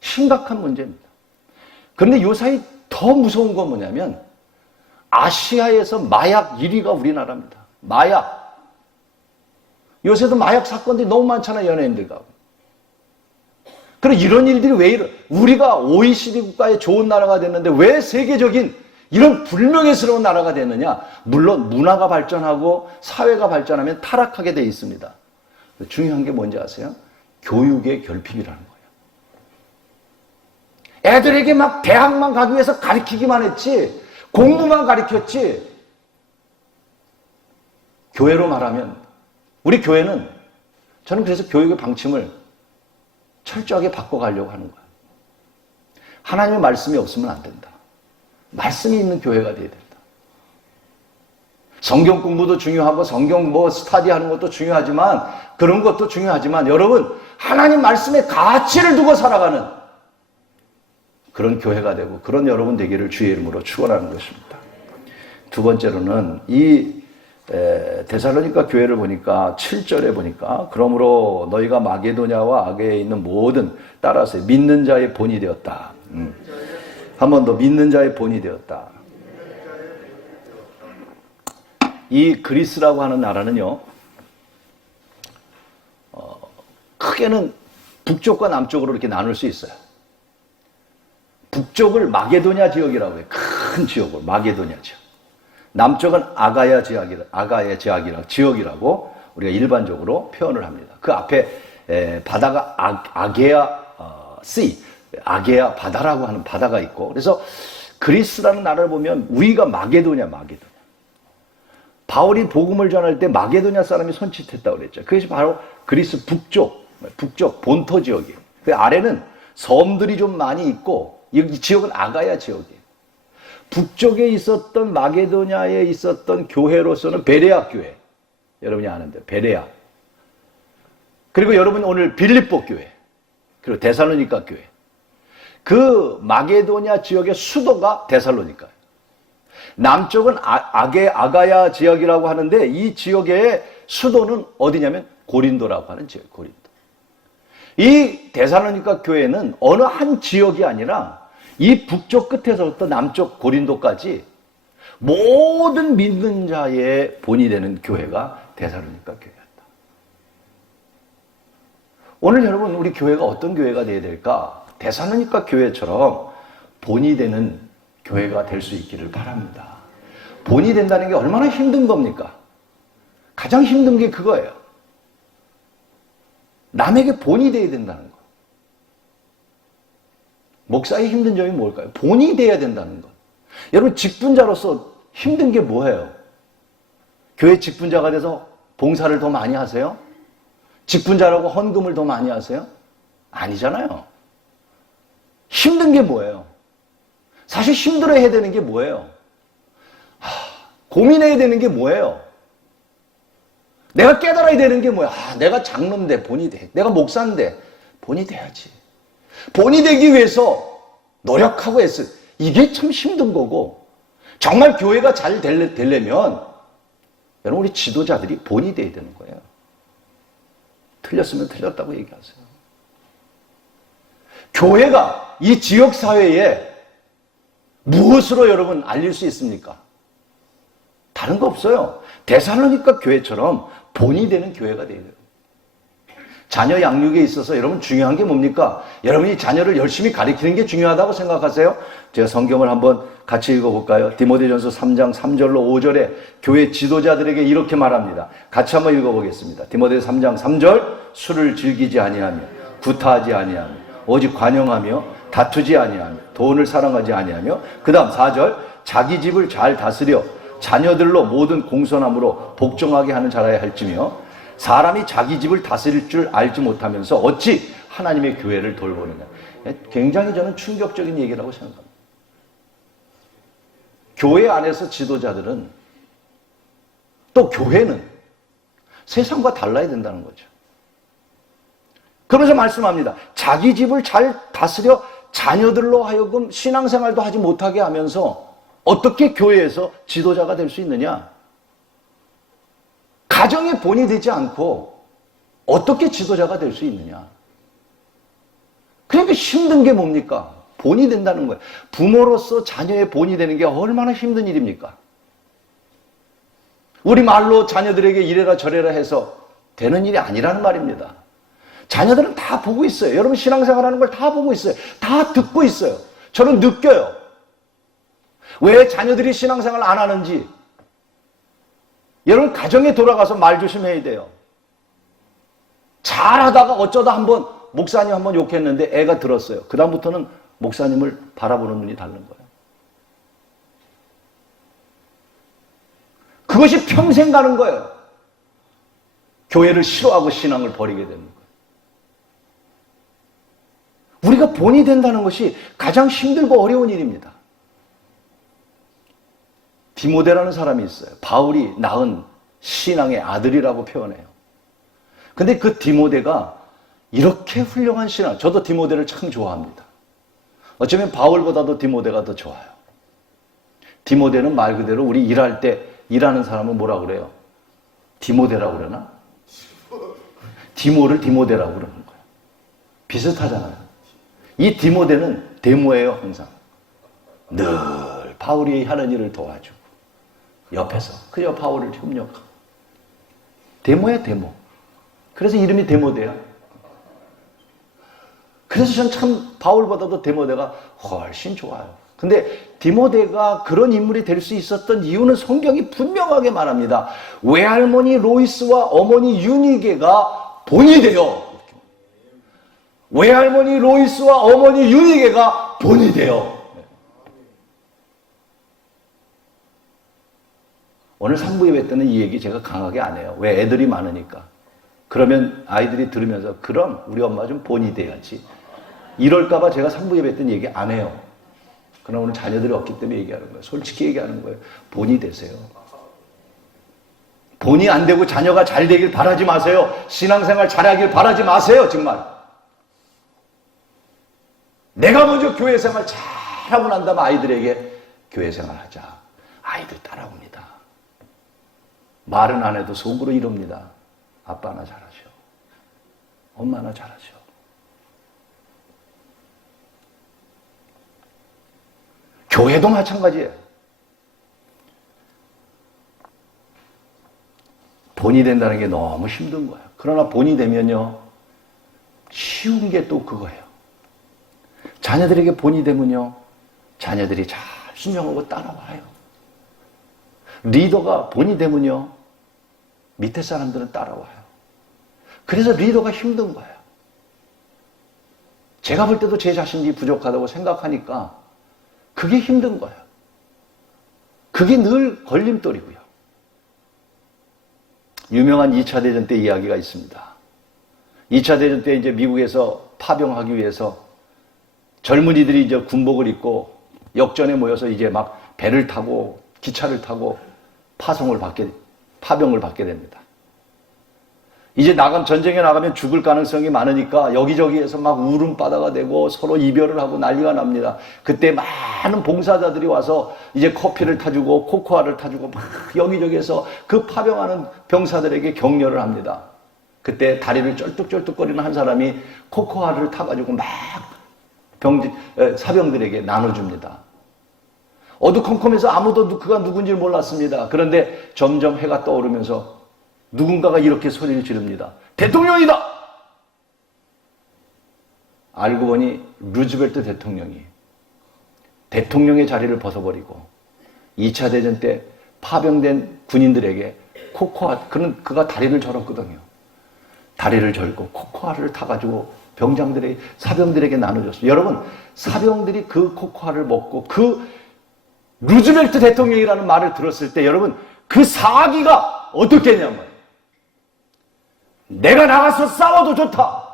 심각한 문제입니다. 그런데 요사이 더 무서운 건 뭐냐면 아시아에서 마약 1위가 우리나라입니다. 마약. 요새도 마약 사건들이 너무 많잖아요, 연예인들 가운데. 그럼 이런 일들이 왜 이래? 우리가 OECD 국가의 좋은 나라가 됐는데 왜 세계적인 이런 불명예스러운 나라가 됐느냐? 물론 문화가 발전하고 사회가 발전하면 타락하게 돼 있습니다. 중요한 게 뭔지 아세요? 교육의 결핍이라는 거예요. 애들에게 막 대학만 가기 위해서 가르치기만 했지, 공부만 가르쳤지. 교회로 말하면, 우리 교회는, 저는 그래서 교육의 방침을 철저하게 바꿔가려고 하는 거예요. 하나님의 말씀이 없으면 안 된다. 말씀이 있는 교회가 돼야 된다. 성경 공부도 중요하고 성경 스터디하는 것도 중요하지만, 그런 것도 중요하지만, 여러분 하나님 말씀의 가치를 두고 살아가는 그런 교회가 되고 그런 여러분 되기를 주의 이름으로 축원하는 것입니다. 두 번째로는 이 데살로니가 교회를 보니까 7절에 보니까 그러므로 너희가 마게도냐와 아게에 있는 모든, 따라서 믿는 자의 본이 되었다. 한 번 더, 믿는 자의 본이 되었다. 이 그리스라고 하는 나라는요, 크게는 북쪽과 남쪽으로 이렇게 나눌 수 있어요. 북쪽을 마게도냐 지역이라고 해요. 큰 지역을 마게도냐 지역. 남쪽은 아가야 지역이라고 우리가 일반적으로 표현을 합니다. 그 앞에 바다가 아게아 씨, 아게아 바다라고 하는 바다가 있고, 그래서 그리스라는 나라를 보면 우리가 마게도냐. 바울이 복음을 전할 때 마게도냐 사람이 손짓했다고 그랬죠. 그것이 바로 그리스 북쪽 본토 지역이에요. 그 아래는 섬들이 좀 많이 있고, 이 지역은 아가야 지역이에요. 북쪽에 있었던 마게도냐에 있었던 교회로서는 베레아 교회, 여러분이 아는데 베레아. 그리고 여러분 오늘 빌립보 교회, 그리고 데살로니가 교회. 그 마게도냐 지역의 수도가 데살로니가예요. 남쪽은 아가야 지역이라고 하는데 이 지역의 수도는 어디냐면 고린도라고 하는 지역, 고린도. 이 데살로니가 교회는 어느 한 지역이 아니라 이 북쪽 끝에서부터 남쪽 고린도까지 모든 믿는 자의 본이 되는 교회가 데살로니가 교회였다. 오늘 여러분 우리 교회가 어떤 교회가 되어야 될까? 데살로니가 교회처럼 본이 되는 교회가 될 수 있기를 바랍니다. 본이 된다는 게 얼마나 힘든 겁니까? 가장 힘든 게 그거예요. 남에게 본이 돼야 된다는 거. 목사의 힘든 점이 뭘까요? 본이 돼야 된다는 것. 여러분 직분자로서 힘든 게 뭐예요? 교회 직분자가 돼서 봉사를 더 많이 하세요? 직분자라고 헌금을 더 많이 하세요? 아니잖아요. 힘든 게 뭐예요? 사실 힘들어야 되는 게 뭐예요? 고민해야 되는 게 뭐예요? 내가 깨달아야 되는 게 뭐야? 내가 장로인데 본이 돼. 내가 목사인데 본이 돼야지. 본이 되기 위해서 노력하고 애쓰. 이게 참 힘든 거고, 정말 교회가 잘 되려면 여러분 우리 지도자들이 본이 돼야 되는 거예요. 틀렸으면 틀렸다고 얘기하세요. 교회가 이 지역사회에 무엇으로 여러분 알릴 수 있습니까? 다른 거 없어요. 데살로니가 교회처럼 본이 되는 교회가 돼야 돼요. 자녀 양육에 있어서 여러분 중요한 게 뭡니까? 여러분이 자녀를 열심히 가르치는 게 중요하다고 생각하세요? 제가 성경을 한번 같이 읽어볼까요? 디모데전서 3장 3절로 5절에 교회 지도자들에게 이렇게 말합니다. 같이 한번 읽어보겠습니다. 디모데 3장 3절, 술을 즐기지 아니하며 구타하지 아니하며 오직 관용하며 다투지 아니하며 돈을 사랑하지 아니하며, 그 다음 4절, 자기 집을 잘 다스려 자녀들로 모든 공손함으로 복종하게 하는 자라야 할지며, 사람이 자기 집을 다스릴 줄 알지 못하면서 어찌 하나님의 교회를 돌보느냐. 굉장히 저는 충격적인 얘기라고 생각합니다. 교회 안에서 지도자들은 또 교회는 세상과 달라야 된다는 거죠. 그러면서 말씀합니다. 자기 집을 잘 다스려 자녀들로 하여금 신앙생활도 하지 못하게 하면서 어떻게 교회에서 지도자가 될 수 있느냐? 가정의 본이 되지 않고 어떻게 지도자가 될 수 있느냐? 그러니까 힘든 게 뭡니까? 본이 된다는 거예요. 부모로서 자녀의 본이 되는 게 얼마나 힘든 일입니까? 우리 말로 자녀들에게 이래라 저래라 해서 되는 일이 아니라는 말입니다. 자녀들은 다 보고 있어요. 여러분 신앙생활하는 걸 다 보고 있어요. 다 듣고 있어요. 저는 느껴요. 왜 자녀들이 신앙생활 안 하는지. 여러분 가정에 돌아가서 말 조심해야 돼요. 잘하다가 어쩌다 한번 목사님 한번 욕했는데 애가 들었어요. 그 다음부터는 목사님을 바라보는 눈이 다른 거예요. 그것이 평생 가는 거예요. 교회를 싫어하고 신앙을 버리게 되는 거예요. 우리가 본이 된다는 것이 가장 힘들고 어려운 일입니다. 디모데라는 사람이 있어요. 바울이 낳은 신앙의 아들이라고 표현해요. 근데 그 디모데가 이렇게 훌륭한 신앙, 저도 디모데를 참 좋아합니다. 어쩌면 바울보다도 디모데가 더 좋아요. 디모데는 말 그대로 우리 일할 때 일하는 사람은 뭐라 그래요? 디모데라고 그러나? 디모를 디모데라고 그러는 거예요. 비슷하잖아요. 이 디모데는 데모예요, 항상. 늘 바울이 하는 일을 도와주고 옆에서 그저 바울을 협력하고. 데모야, 데모. 그래서 이름이 데모데야. 그래서 전 참 바울보다도 데모데가 훨씬 좋아요. 근데 디모데가 그런 인물이 될 수 있었던 이유는 성경이 분명하게 말합니다. 외할머니 로이스와 어머니 유니게가 본이 돼요. 외할머니 로이스와 어머니 유니게가 본이 돼요. 오늘 3부 예배 때는 이 얘기 제가 강하게 안 해요. 왜? 애들이 많으니까. 그러면 아이들이 들으면서 그럼 우리 엄마 좀 본이 돼야지. 이럴까봐 제가 3부 예배 때는 얘기 안 해요. 그러나 오늘 자녀들이 없기 때문에 얘기하는 거예요. 솔직히 얘기하는 거예요. 본이 되세요. 본이 안 되고 자녀가 잘 되길 바라지 마세요. 신앙생활 잘하길 바라지 마세요. 정말. 내가 먼저 교회 생활 잘하고 난 다음에 아이들에게 교회 생활 하자. 아이들 따라옵니다. 말은 안 해도 속으로 이럽니다. 아빠나 잘하셔. 엄마나 잘하셔. 교회도 마찬가지예요. 본이 된다는 게 너무 힘든 거예요. 그러나 본이 되면요, 쉬운 게 또 그거예요. 자녀들에게 본이 되면요, 자녀들이 잘 순종하고 따라와요. 리더가 본이 되면요, 밑에 사람들은 따라와요. 그래서 리더가 힘든 거예요. 제가 볼 때도 제 자신이 부족하다고 생각하니까 그게 힘든 거예요. 그게 늘 걸림돌이고요. 유명한 2차 대전 때 이야기가 있습니다. 2차 대전 때 이제 미국에서 파병하기 위해서 젊은이들이 이제 군복을 입고 역전에 모여서 이제 막 배를 타고 기차를 타고 파병을 받게 됩니다. 이제 전쟁에 나가면 죽을 가능성이 많으니까 여기저기에서 막 울음바다가 되고 서로 이별을 하고 난리가 납니다. 그때 많은 봉사자들이 와서 이제 커피를 타주고 코코아를 타주고 막 여기저기에서 그 파병하는 병사들에게 격려를 합니다. 그때 다리를 쩔뚝쩔뚝거리는 한 사람이 코코아를 타가지고 막 사병들에게 나눠줍니다. 어두컴컴해서 아무도 그가 누군지 몰랐습니다. 그런데 점점 해가 떠오르면서 누군가가 이렇게 소리를 지릅니다. 대통령이다! 알고 보니 루즈벨트 대통령이 대통령의 자리를 벗어버리고 2차 대전 때 파병된 군인들에게 코코아, 그가 다리를 절었거든요. 다리를 절고 코코아를 타가지고 사병들에게 나눠줬어요. 여러분, 사병들이 그 코코아를 먹고 그 루즈벨트 대통령이라는 말을 들었을 때 여러분, 그 사기가 어떻게 했냐면 내가 나가서 싸워도 좋다.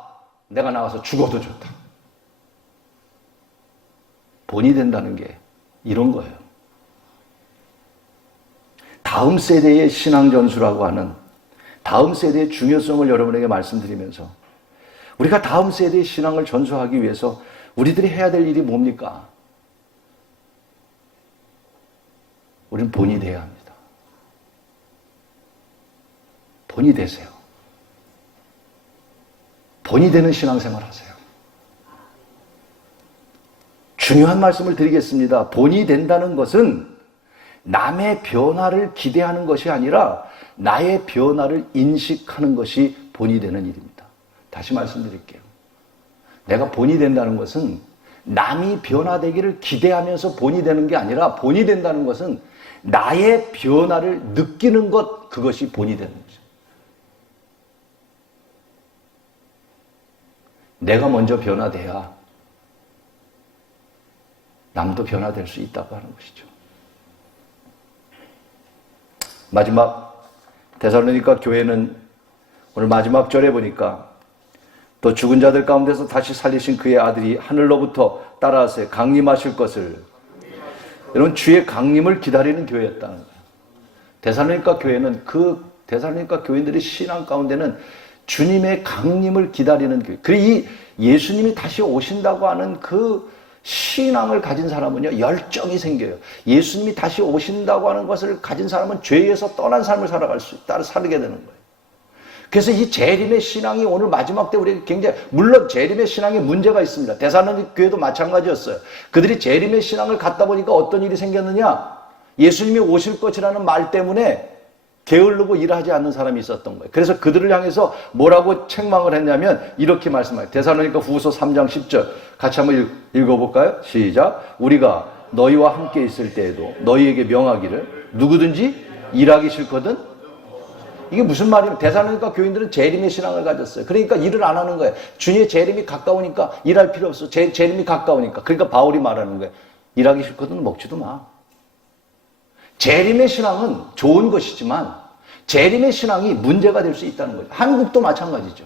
내가 나가서 죽어도 좋다. 본이 된다는 게 이런 거예요. 다음 세대의 신앙 전수라고 하는 다음 세대의 중요성을 여러분에게 말씀드리면서 우리가 다음 세대의 신앙을 전수하기 위해서 우리들이 해야 될 일이 뭡니까? 우리는 본이 돼야 합니다. 본이 되세요. 본이 되는 신앙생활 하세요. 중요한 말씀을 드리겠습니다. 본이 된다는 것은 남의 변화를 기대하는 것이 아니라 나의 변화를 인식하는 것이 본이 되는 일입니다. 다시 말씀드릴게요. 내가 본이 된다는 것은 남이 변화되기를 기대하면서 본이 되는 게 아니라 본이 된다는 것은 나의 변화를 느끼는 것, 그것이 본이 되는 거죠. 내가 먼저 변화돼야 남도 변화될 수 있다고 하는 것이죠. 마지막 데살로니가 교회는 오늘 마지막 절에 보니까 또 죽은 자들 가운데서 다시 살리신 그의 아들이 하늘로부터 따라와서 강림하실 것을, 여러분 주의 강림을 기다리는 교회였다는 거예요. 데살로니가 교회는 그 데살로니가 교인들의 신앙 가운데는 주님의 강림을 기다리는 교회. 그리고 이 예수님이 다시 오신다고 하는 그 신앙을 가진 사람은요, 열정이 생겨요. 예수님이 다시 오신다고 하는 것을 가진 사람은 죄에서 떠난 삶을 살게 되는 거예요. 그래서 이 재림의 신앙이 오늘 마지막 때 우리가 굉장히, 물론 재림의 신앙에 문제가 있습니다. 데살로니가 교회도 마찬가지였어요. 그들이 재림의 신앙을 갖다 보니까 어떤 일이 생겼느냐? 예수님이 오실 것이라는 말 때문에 게으르고 일하지 않는 사람이 있었던 거예요. 그래서 그들을 향해서 뭐라고 책망을 했냐면 이렇게 말씀해요. 데살로니가 후서 3장 10절 같이 한번 읽어볼까요? 시작. 우리가 너희와 함께 있을 때에도 너희에게 명하기를 누구든지 일하기 싫거든. 이게 무슨 말이냐면 데살로니가 교인들은 재림의 신앙을 가졌어요. 그러니까 일을 안 하는 거예요. 주님의 재림이 가까우니까 일할 필요 없어. 재림이 가까우니까. 그러니까 바울이 말하는 거예요. 일하기 싫거든 먹지도 마. 재림의 신앙은 좋은 것이지만 재림의 신앙이 문제가 될 수 있다는 거죠. 한국도 마찬가지죠.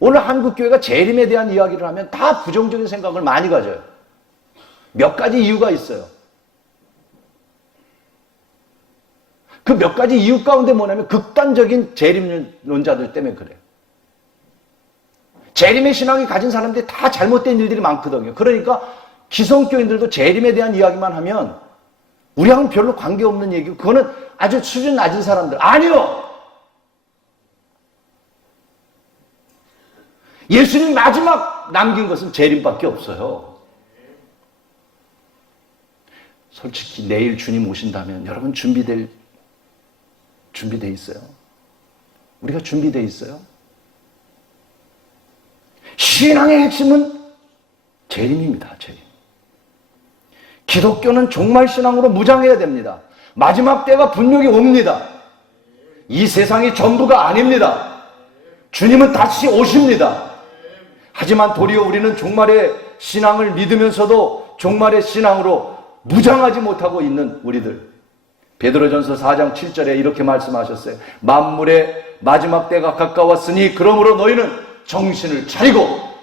오늘 한국 교회가 재림에 대한 이야기를 하면 다 부정적인 생각을 많이 가져요. 몇 가지 이유가 있어요. 그 몇 가지 이유 가운데 뭐냐면 극단적인 재림론자들 때문에 그래요. 재림의 신앙이 가진 사람들이 다 잘못된 일들이 많거든요. 그러니까 기성교인들도 재림에 대한 이야기만 하면 우리하고는 별로 관계없는 얘기고 그거는 아주 수준 낮은 사람들. 아니요! 예수님 마지막 남긴 것은 재림밖에 없어요. 솔직히 내일 주님 오신다면 여러분 준비돼 있어요? 우리가 준비돼 있어요? 신앙의 핵심은 재림입니다. 재림. 기독교는 종말 신앙으로 무장해야 됩니다. 마지막 때가 분명히 옵니다. 이 세상이 전부가 아닙니다. 주님은 다시 오십니다. 하지만 도리어 우리는 종말의 신앙을 믿으면서도 종말의 신앙으로 무장하지 못하고 있는 우리들. 베드로전서 4장 7절에 이렇게 말씀하셨어요. 만물의 마지막 때가 가까웠으니 그러므로 너희는 정신을 차리고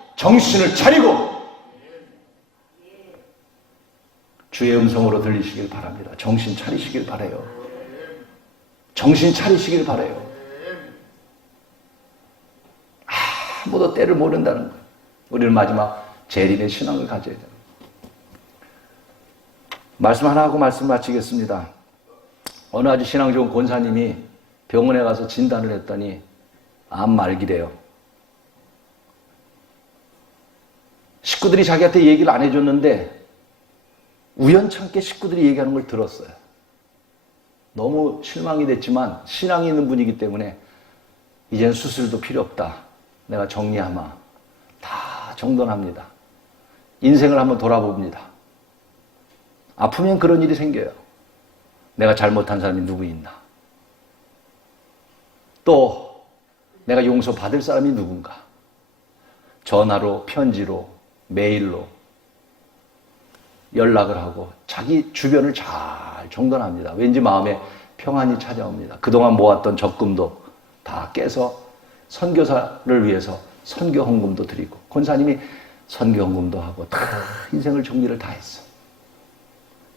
주의 음성으로 들리시길 바랍니다. 정신 차리시길 바라요. 정신 차리시길 바라요. 아무도 때를 모른다는 거예요. 우리는 마지막 재림의 신앙을 가져야 됩니다. 말씀 하나 하고 말씀 마치겠습니다. 어느 아주 신앙 좋은 권사님이 병원에 가서 진단을 했더니 암 말기래요. 식구들이 자기한테 얘기를 안 해줬는데 우연찮게 식구들이 얘기하는 걸 들었어요. 너무 실망이 됐지만 신앙이 있는 분이기 때문에 이젠 수술도 필요 없다. 내가 정리하마. 다 정돈합니다. 인생을 한번 돌아봅니다. 아프면 그런 일이 생겨요. 내가 잘못한 사람이 누구 있나? 또 내가 용서받을 사람이 누군가? 전화로, 편지로, 메일로 연락을 하고 자기 주변을 잘 정돈합니다. 왠지 마음에 평안이 찾아옵니다. 그동안 모았던 적금도 다 깨서 선교사를 위해서 선교 헌금도 드리고, 권사님이 선교헌금도 하고 다 인생을 정리를 다 했어.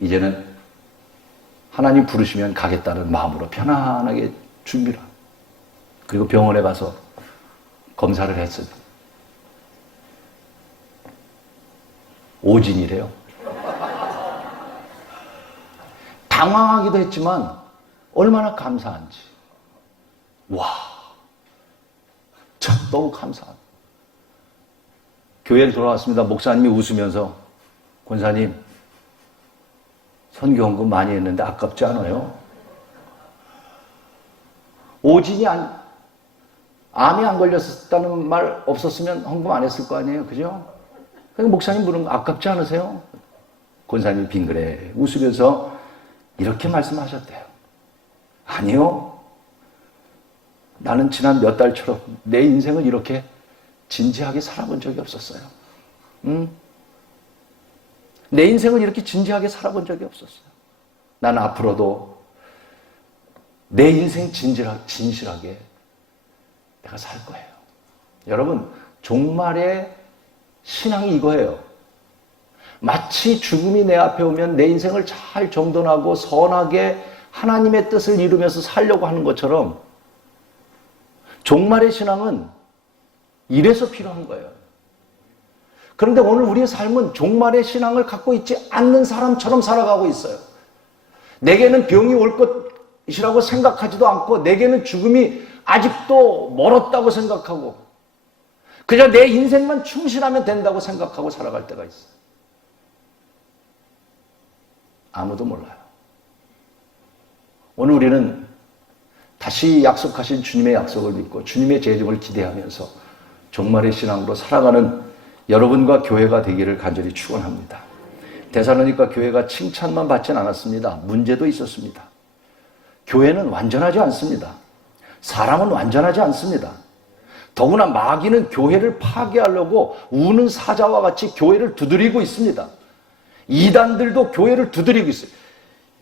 이제는 하나님 부르시면 가겠다는 마음으로 편안하게 준비를 하고, 그리고 병원에 가서 검사를 했어요. 오진이래요. 당황하기도 했지만 얼마나 감사한지. 와, 참 너무 감사하다. 교회를 돌아왔습니다. 목사님이 웃으면서, 권사님, 선교헌금 많이 했는데 아깝지 않아요? 오진이 암이 안 걸렸다는 말 없었으면 헌금 안 했을 거 아니에요? 그죠? 그러니까 목사님 물은 거 아깝지 않으세요? 권사님이 빙그레 웃으면서 이렇게 말씀하셨대요. 아니요. 나는 지난 몇 달처럼 내 인생을 이렇게 진지하게 살아본 적이 없었어요. 내 인생을 이렇게 진지하게 살아본 적이 없었어요. 나는 앞으로도 내 인생 진실하게 내가 살 거예요. 여러분, 종말의 신앙이 이거예요. 마치 죽음이 내 앞에 오면 내 인생을 잘 정돈하고 선하게 하나님의 뜻을 이루면서 살려고 하는 것처럼 종말의 신앙은 이래서 필요한 거예요. 그런데 오늘 우리의 삶은 종말의 신앙을 갖고 있지 않는 사람처럼 살아가고 있어요. 내게는 병이 올 것이라고 생각하지도 않고, 내게는 죽음이 아직도 멀었다고 생각하고, 그저 내 인생만 충실하면 된다고 생각하고 살아갈 때가 있어요. 아무도 몰라요. 오늘 우리는 다시 약속하신 주님의 약속을 믿고 주님의 재림을 기대하면서 종말의 신앙으로 살아가는 여러분과 교회가 되기를 간절히 축원합니다. 데살로니가 교회가 칭찬만 받진 않았습니다. 문제도 있었습니다. 교회는 완전하지 않습니다. 사람은 완전하지 않습니다. 더구나 마귀는 교회를 파괴하려고 우는 사자와 같이 교회를 두드리고 있습니다. 이단들도 교회를 두드리고 있어요.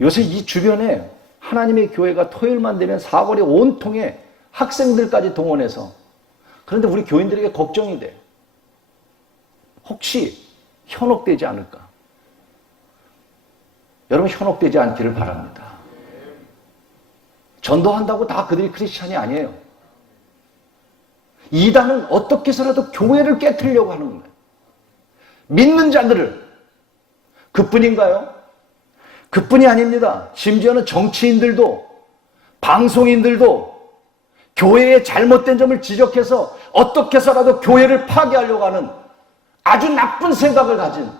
요새 이 주변에 하나님의 교회가 토요일만 되면 사거리 온통에 학생들까지 동원해서, 그런데 우리 교인들에게 걱정이 돼요. 혹시 현혹되지 않을까? 여러분, 현혹되지 않기를 바랍니다. 전도한다고 다 그들이 크리스찬이 아니에요. 이단은 어떻게 해서라도 교회를 깨트리려고 하는 거예요. 믿는 자들을. 그뿐인가요? 그뿐이 아닙니다. 심지어는 정치인들도, 방송인들도 교회의 잘못된 점을 지적해서 어떻게 해서라도 교회를 파괴하려고 하는 아주 나쁜 생각을 가진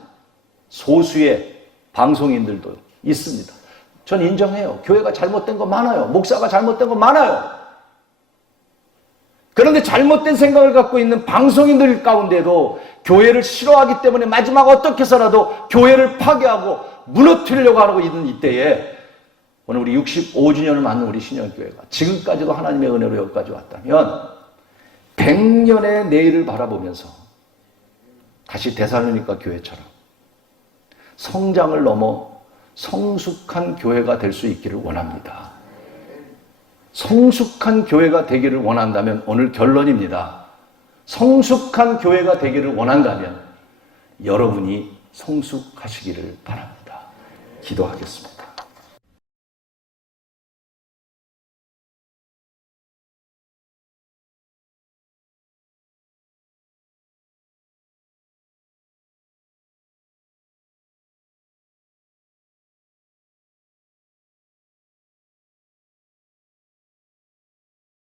소수의 방송인들도 있습니다. 전 인정해요. 교회가 잘못된 거 많아요. 목사가 잘못된 거 많아요. 그런데 잘못된 생각을 갖고 있는 방송인들 가운데도 교회를 싫어하기 때문에 마지막 어떻게 해서라도 교회를 파괴하고 무너뜨리려고 하고 있는 이때에, 오늘 우리 65주년을 맞는 우리 신영교회가 지금까지도 하나님의 은혜로 여기까지 왔다면 100년의 내일을 바라보면서 다시 데살로니가 교회처럼 성장을 넘어 성숙한 교회가 될 수 있기를 원합니다. 성숙한 교회가 되기를 원한다면 오늘 결론입니다. 성숙한 교회가 되기를 원한다면 여러분이 성숙하시기를 바랍니다. 기도하겠습니다.